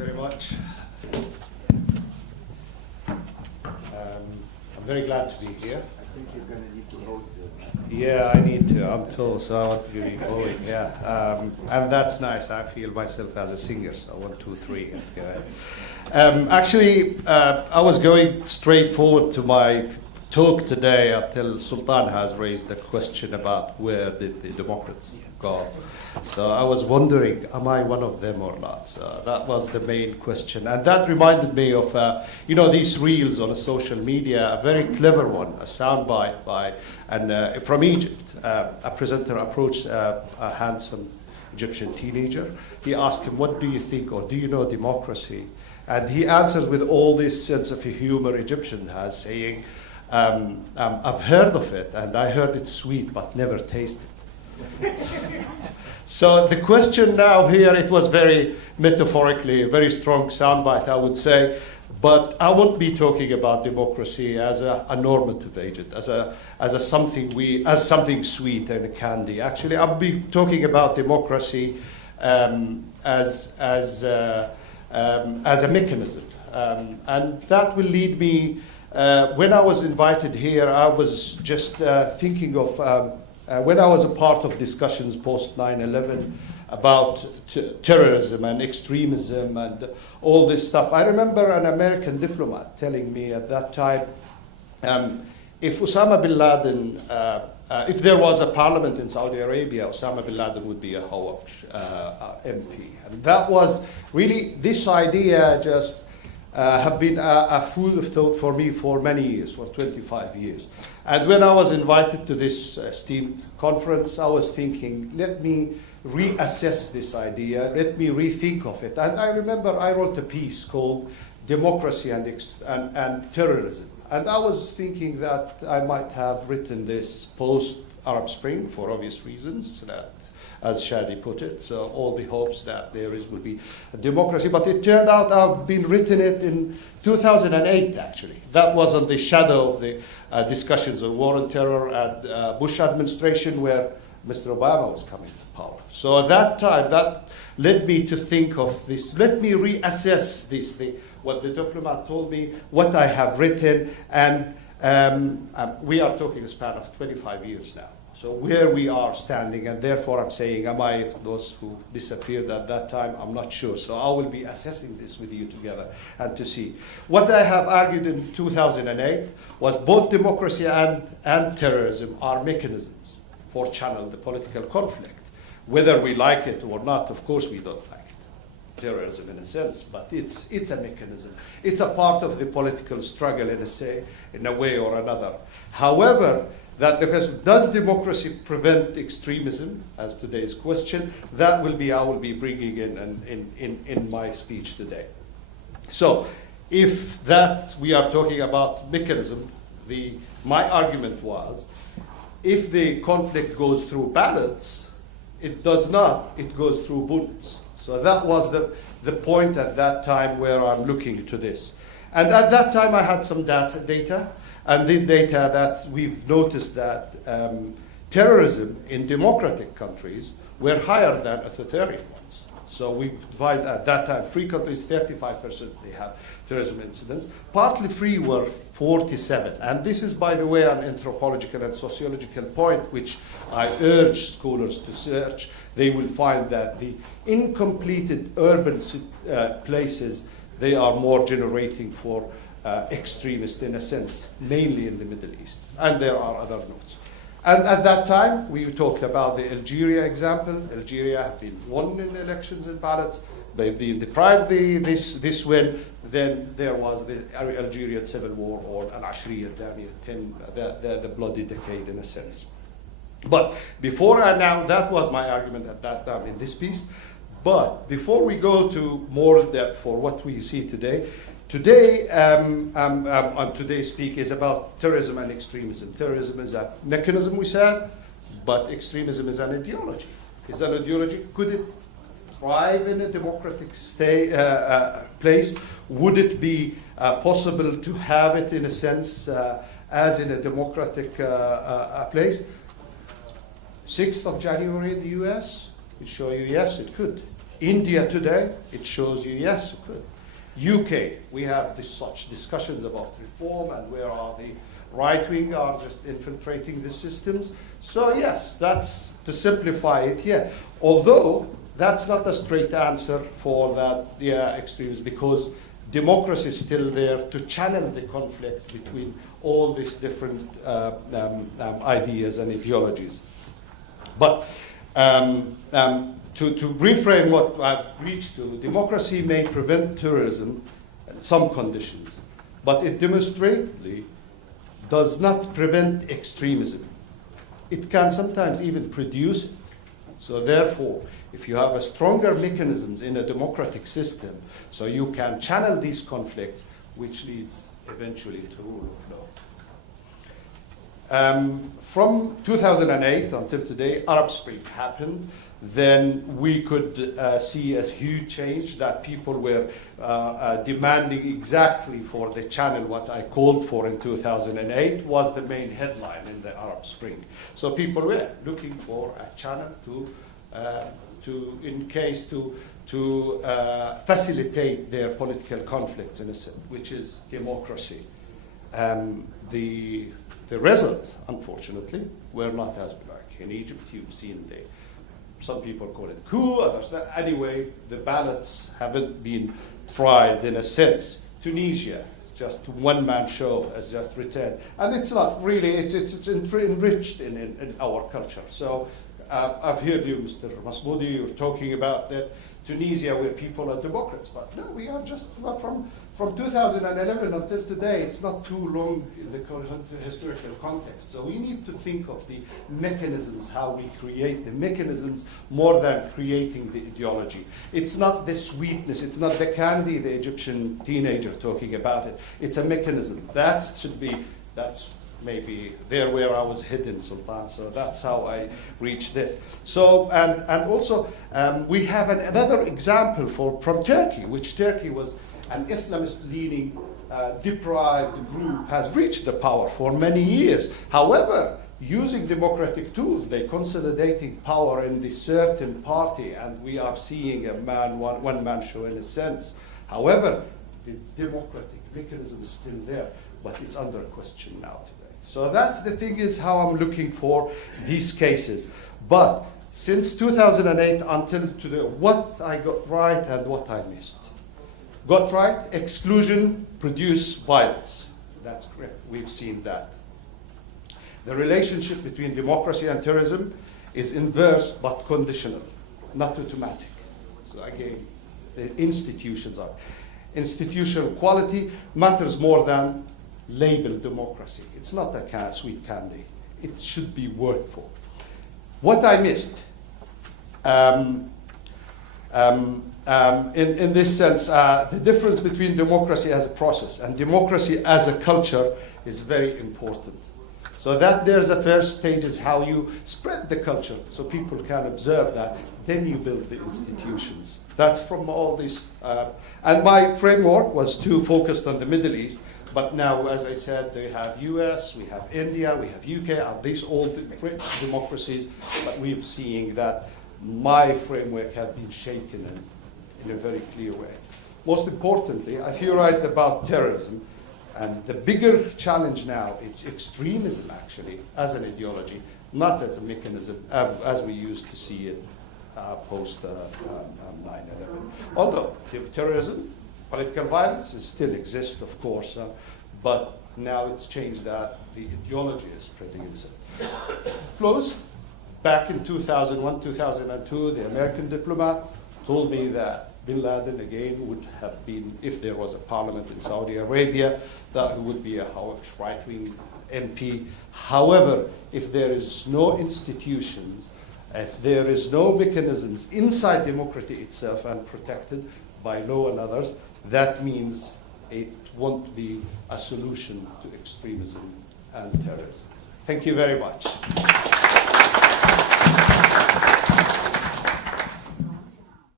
very much. I'm very glad to be here. I think you're going to need to hold the... Yeah, I need to. I'm told, so I want to be going. Yeah, and that's nice. I feel myself as a singer. So 1, 2, 3. Go ahead. Actually, I was going straight forward to my talk today until Sultan has raised the question about where did the Democrats go. So I was wondering, am I one of them or not? So that was the main question. And that reminded me of, these reels on social media, a very clever one, a soundbite from Egypt. A presenter approached a handsome Egyptian teenager. He asked him, what do you think, or do you know democracy? And he answers with all this sense of humor Egyptian has, saying, I've heard of it, and I heard it's sweet, but never tasted. So the question now here, it was very metaphorically, a very strong soundbite, I would say, but I won't be talking about democracy as a normative agent, as something sweet and a candy. Actually, I'll be talking about democracy as a mechanism, and that will lead me. When I was invited here, I was just thinking of when I was a part of discussions post 9/11 about terrorism and extremism and all this stuff. I remember an American diplomat telling me at that time, if Osama bin Laden, if there was a parliament in Saudi Arabia, Osama bin Laden would be a Hawaj MP. And that was really, this idea just have been a food of thought for me for many years, for 25 years. And when I was invited to this esteemed conference, I was thinking, let me reassess this idea, let me rethink of it. And I remember I wrote a piece called Democracy and Terrorism. And I was thinking that I might have written this post-Arab Spring for obvious reasons, that, as Shadi put it, so all the hopes that there will be a democracy. But it turned out I've been written it in 2008, actually. That was on the shadow of the discussions on war and terror at Bush administration, where Mr. Obama was coming to power. So at that time, that led me to think of this. Let me reassess this, what the diplomat told me, what I have written, and we are talking a span of 25 years now. So where we are standing, and therefore I'm saying, am I those who disappeared at that time? I'm not sure. So I will be assessing this with you together and to see. What I have argued in 2008 was both democracy and terrorism are mechanisms for channel the political conflict. Whether we like it or not, of course we don't like it. Terrorism in a sense, but it's a mechanism. It's a part of the political struggle in a way or another. However, does democracy prevent extremism, as today's question? That will be, I will be bringing in my speech today. So, if that we are talking about mechanism, my argument was, if the conflict goes through ballots, it does not, it goes through bullets. So that was the point at that time where I'm looking to this. And at that time I had some data. And the data that we've noticed that terrorism in democratic countries were higher than authoritarian ones. So we find at that time, free countries, 35% they have terrorism incidents. Partly free were 47. And this is, by the way, an anthropological and sociological point, which I urge scholars to search. They will find that the incompleted urban places, they are more generating for extremists in a sense, mainly in the Middle East. And there are other notes. And at that time, we talked about the Algeria example. Algeria had been won in elections and ballots. They've been deprived this win. Then there was the Algerian civil war, or Al-Ashriya Damiya, the bloody decade in a sense. But before and now, that was my argument at that time in this piece. But before we go to more depth for what we see today, today's speak is about terrorism and extremism. Terrorism is a mechanism, we said, but extremism is an ideology. Is an ideology. Could it thrive in a democratic place? Would it be possible to have it in a sense as in a democratic place? 6th of January in the US, it show you yes, it could. India today, it shows you, yes, you could. UK, we have such discussions about reform and where are the right wing are just infiltrating the systems. So yes, that's to simplify it here. Although that's not a straight answer for that extremism, because democracy is still there to channel the conflict between all these different ideas and ideologies. But to reframe what I've reached to, democracy may prevent terrorism in some conditions, but it demonstrably does not prevent extremism. It can sometimes even produce it. So therefore, if you have a stronger mechanisms in a democratic system, so you can channel these conflicts, which leads eventually to rule of law. From 2008 until today, Arab Spring happened. Then we could see a huge change that people were demanding exactly for the channel. What I called for in 2008 was the main headline in the Arab Spring. So people were looking for a channel to facilitate their political conflicts, in a sense, which is democracy. The results, unfortunately, were not as black. In Egypt, you've seen some people call it coup, others. Anyway, the ballots haven't been tried in a sense. Tunisia, it's just one-man show has just returned. And it's not really, it's enriched in our culture. So I've heard you, Mr. Masmoudi, you're talking about that Tunisia where people are Democrats. But no, we are just from 2011 until today, it's not too long in the historical context. So we need to think of the mechanisms, how we create the mechanisms more than creating the ideology. It's not the sweetness, it's not the candy, the Egyptian teenager talking about it. It's a mechanism. That's maybe there where I was hidden, Sultan. So that's how I reached this. So, and also we have another example from Turkey, which Turkey was an Islamist-leaning, deprived group, has reached the power for many years. However, using democratic tools, they're consolidating power in this certain party, and we are seeing a one-man show in a sense. However, the democratic mechanism is still there, but it's under question now today. So that's the thing, is how I'm looking for these cases. But since 2008 until today, what I got right and what I missed. Got right, exclusion produces violence. That's correct, we've seen that. The relationship between democracy and terrorism is inverse but conditional, not automatic. So again, the institutions are. Institutional quality matters more than label democracy. It's not a sweet candy. It should be worked for. What I missed, in this sense, the difference between democracy as a process and democracy as a culture is very important. So that there's a first stage, is how you spread the culture so people can observe that. Then you build the institutions. That's from all this. And my framework was too focused on the Middle East. But now, as I said, they have US, we have India, we have UK, and these all rich democracies. But we're seeing that my framework has been shaken in a very clear way. Most importantly, I theorized about terrorism, and the bigger challenge now, it's extremism actually, as an ideology, not as a mechanism, as we used to see it post 9/11. Although terrorism, political violence still exists, of course, but now it's changed that the ideology is spreading itself. Close. Back in 2001, 2002, the American diplomat told me that bin Laden again would have been, if there was a parliament in Saudi Arabia, that he would be a right-wing MP. However, if there is no institutions, if there is no mechanisms inside democracy itself and protected by law and others, that means it won't be a solution to extremism and terrorism. Thank you very much.